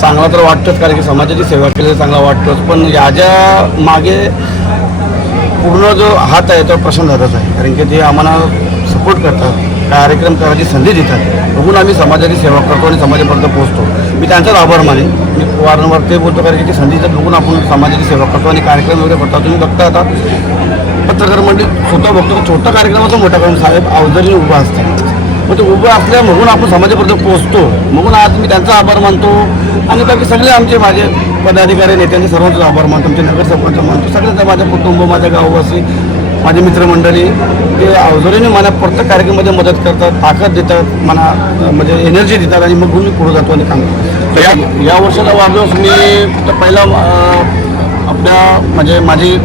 चांगला तर वाटतोच, कारण की समाजाची सेवा केली चांगला वाटतोच, पण याच्या मागे पूर्ण जो हात आहे तो प्रशांतदादाचा आहे, कारण की ते आम्हाला सपोर्ट करतात, कार्यक्रम करायची संधी देतात, बघून आम्ही समाजाची सेवा करतो आणि समाजापर्यंत पोहोचतो. मी त्यांचाच आभार मानेन. मी वारंवार ते बोलतो, कारण की ती संधी देतात बघून आपण समाजाची सेवा करतो आणि कार्यक्रम वगैरे करतो. तुम्ही बघता आता पत्रकार मंडळी स्वतः बघतो, छोटा कार्यक्रमाचा मोठा कार्यक्रम साहेब अवजरीने उभा असतात, मग ते उभं असल्या म्हणून आपण समाजापर्यंत पोहोचतो, म्हणून आज मी त्यांचा आभार मानतो. आणि बाकी सगळे आमचे माझे पदाधिकारी नेत्यांचे सर्वांचा आभार मानतो, आमचे नगरसेवकांचा मानतो, सगळ्यांचा, माझं कुटुंब, माझ्या गाववासी, माझी मित्रमंडळी, ते अवजरीने मला प्रत्येक कार्यक्रमामध्ये मदत करतात, ताकद देतात, मला म्हणजे एनर्जी देतात आणि मग मी पुढे जातो आणि काम करतो. या वर्षाचा वाढदिवस मी पहिला आपल्या म्हणजे माझी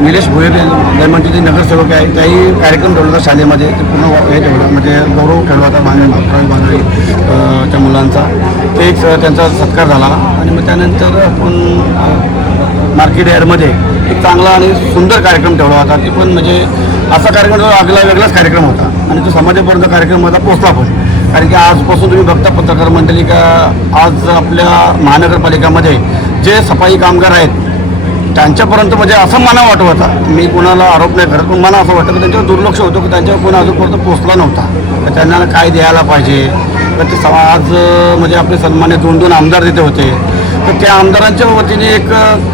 निलेश भोयर डायमंडचे नगरसेवक आहे, त्याही कार्यक्रम ठेवला होता शाळेमध्ये, ते पूर्ण हे ठेवला म्हणजे गौरव ठेवला होता त्या मुलांचा, ते एक त्यांचा सत्कार झाला. आणि मग त्यानंतर आपण मार्केट यार्डमध्ये एक चांगला आणि सुंदर कार्यक्रम ठेवला होता, ती पण म्हणजे असा कार्यक्रम आगला वेगळाच कार्यक्रम होता आणि तो समाजापर्यंत कार्यक्रम माझा पोचला पण, कारण की आजपासून तुम्ही बघता पत्रकार मंडळी का आज आपल्या महानगरपालिकामध्ये जे सफाई कामगार आहेत त्यांच्यापर्यंत म्हणजे असं मला वाटत होता, मी कोणाला आरोप नाही करत, पण मला असं वाटतं की त्यांच्यावर दुर्लक्ष होतं, की त्यांच्यावर कोण अजूनपर्यंत पोचला नव्हता, तर त्यांना काय द्यायला पाहिजे. तर ते आज म्हणजे आपले सन्मान्य 2 आमदार तिथे होते, तर त्या आमदारांच्या वतीने एक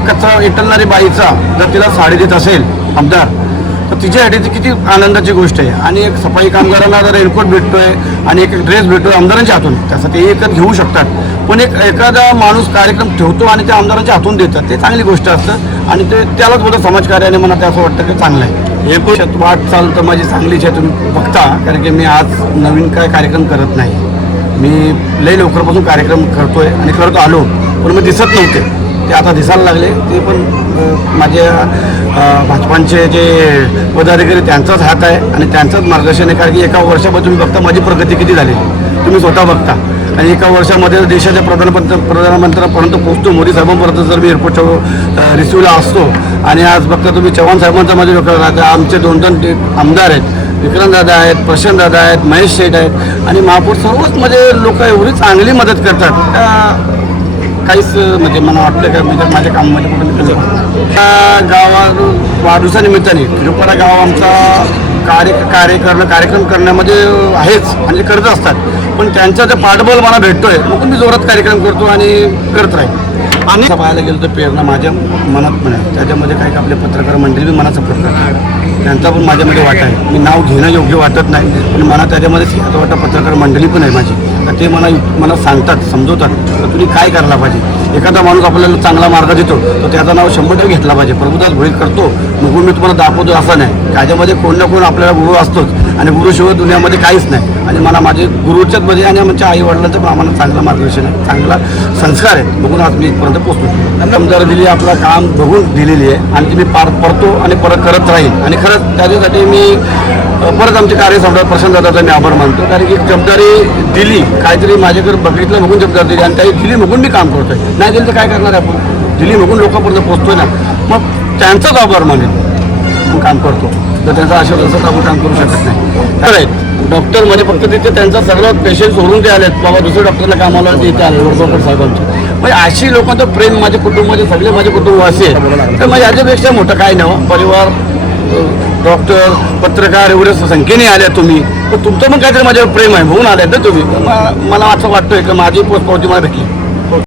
कचरा इटलणारी बाईचा जर तिला साडी देत असेल आमदार, तर तिच्यासाठी ती किती आनंदाची गोष्ट आहे. आणि एक सफाई कामगारांना जर रेनकोट भेटतोय आणि एक ड्रेस भेटतोय आमदारांच्या हातून, त्यासाठी एकच घेऊ शकतात, पण एखादा माणूस कार्यक्रम ठेवतो आणि त्या आमदारांच्या हातून देतात, ते चांगली गोष्ट असतं आणि ते त्यालाच बोलतं समाजकार्याने. मला ते असं वाटतं की चांगलं आहे. एकूण वाटचाल तर माझी चांगलीच आहे, तुम्ही बघता, कारण की मी आज नवीन काय कार्यक्रम करत नाही, मी लई लवकरपासून कार्यक्रम करतोय आणि करत आलो, पण मग दिसत नव्हते, ते आता दिसायला लागले. ते पण माझ्या भाजपांचे जे पदाधिकारी त्यांचाच हात आहे आणि त्यांचंच मार्गदर्शन आहे, कारण की एका वर्षामध्ये तुम्ही बघता माझी प्रगती किती झाली, तुम्ही स्वतः बघता. आणि एका वर्षामध्ये देशाच्या प्रधानमंत्र्यापर्यंत पोहोचतो, मोदी साहेबांपर्यंत जर मी एअरपोर्टच्या रिसिव्हला असतो. आणि आज बघता तुम्ही चव्हाण साहेबांचा माझे डोक्यावर आमचे 2 आमदार आहेत, विक्रमदादा आहेत, प्रशांतदादा आहेत, महेश शेठ आहेत आणि महापौर, सर्वच म्हणजे लोक एवढी चांगली मदत करतात, काहीच म्हणजे मला वाटलं का म्हणजे माझ्या कामामध्ये कुठं गावात वाढदिवसानिमित्ताने फिरोपाडा गाव आमचा कार्यक्रम करण्यामध्ये आहेच आणि करत असतात, पण त्यांचा जे पाठबळ मला भेटतोय, मग मी जोरात कार्यक्रम करतो आणि करत राहील. आणि पाहायला गेलं तर प्रेरणा माझ्या मनात पण आहे, त्याच्यामध्ये काही आपले पत्रकार मंडळी बी मला सपोर्ट करतात, त्यांचा पण माझ्यामध्ये वाटा आहे. मी नाव घेणं योग्य वाटत नाही, पण मला त्याच्यामध्ये सिंहाचा वाटा पत्रकार मंडळी पण आहे माझी, तर ते मला सांगतात, समजवतात तर तुम्ही काय करायला पाहिजे. एखादा माणूस आपल्याला चांगला मार्ग देतो तर त्याचं नाव 100% घेतला पाहिजे. प्रभुदास भोईर करतो म्हणून मी तुम्हाला दाखवतो असं नाही, त्याच्यामध्ये कोण ना कोण आपल्याला गुरु असतोच आणि गुरुशिवाय दुनियामध्ये काहीच नाही. आणि मला माझे गुरुच्याच मध्ये आणि आमच्या आई वडिलांचं पण आम्हाला चांगलं मार्गदर्शन आहे, चांगला संस्कार आहे, बघून आज मी इथपर्यंत पोहोचतो. आमदार दिली आपलं काम बघून दिलेली आहे आणि ती मी पार पडतो आणि परत करत राहील. आणि खरंच त्याच्यासाठी मी परत आमचे कार्यसम्राट प्रशांतदादाचा मी आभार मानतो, कारण की जबाबदारी दिली, काहीतरी माझ्याकडे बघितलं बघून जबाबदारी दिली आणि त्याही दिली बघून मी काम करतोय. नाही दिली तर काय करणार आहे आपण, दिली बघून लोकांपर्यंत पोहोचतोय ना, मग त्यांचाच आभार मानेल, मग काम करतो. तर त्यांचा आशीर्वाद असं आपण काम करू शकत नाही. खरं डॉक्टर म्हणजे फक्त तिथे त्यांचा सगळं पेशंट सोडून ते आलेत, बाबा दुसऱ्या डॉक्टरला कामाला इथे आले वडगावकर साहेबांचे, म्हणजे अशी लोकांचं प्रेम माझे कुटुंबाचे सगळे माझे कुटुंबवासी आहेत. तर म्हणजे याच्यापेक्षा मोठं काय नाही, परिवार, डॉक्टर, पत्रकार एवढ्या संख्येने आल्या तुम्ही, तर तुमचं पण काहीतरी माझ्यावर प्रेम आहे म्हणून आले तर तुम्ही. मला असं वाटतंय की माझी पोचपावती मला भेटली.